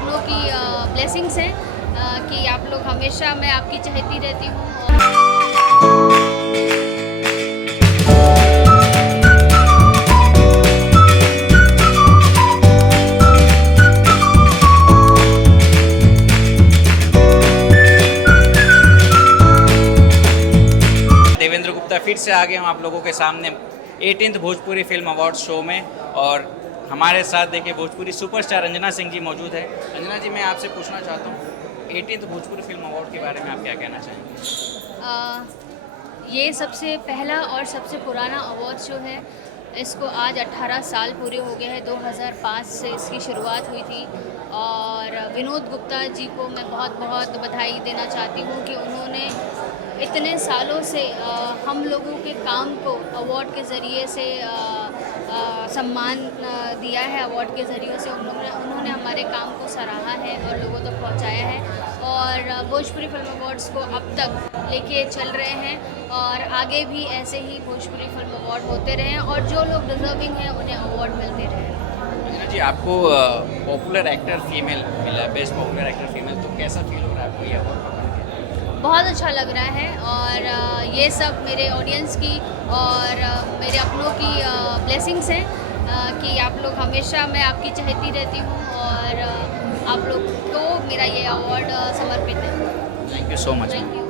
अपनों की ब्लेसिंग्स हैं कि आप लोग हमेशा मैं आपकी चहेती रहती हूँ। देवेंद्र गुप्ता फिर से आ गए हम आप लोगों के सामने 18th Bhojpuri film award show में। और हमारे साथ देखिए भोजपुरी सुपरस्टार अंजना सिंह जी मौजूद है। अंजना जी, मैं आपसे पूछना चाहता हूँ 18th भोजपुरी फिल्म अवार्ड के बारे में आप क्या कहना चाहेंगे? ये सबसे पहला और सबसे पुराना अवार्ड शो है। इसको आज 18 साल पूरे हो गए हैं। 2005 से इसकी शुरुआत हुई थी और विनोद गुप्ता जी को मैं बहुत बहुत बधाई देना चाहती हूँ कि उन्होंने इतने सालों से हम लोगों के काम को अवार्ड के ज़रिए से सम्मान दिया है। अवार्ड के ज़रिए से उन्होंने हमारे काम को सराहा है और लोगों तक पहुँचाया है और भोजपुरी फिल्म अवार्ड्स को अब तक लेके चल रहे हैं और आगे भी ऐसे ही भोजपुरी फिल्म अवार्ड होते रहें और जो लोग डिज़र्विंग हैं उन्हें अवार्ड मिलते रहें। अंजना जी, आपको पॉपुलर एक्टर फीमेल मिला, बेस्ट पॉपुलर एक्टर फीमेल, तो कैसा फील हो रहा है आपको ये अवार्ड पा करके? बहुत अच्छा लग रहा है और ये सब मेरे ऑडियंस की और मेरे अपनों की ब्लेसिंग्स हैं कि आप लोग हमेशा मैं आपकी चहेती रहती हूँ और आप लोग को मेरा ये अवार्ड समर्पित है। Thank you so much. Thank you.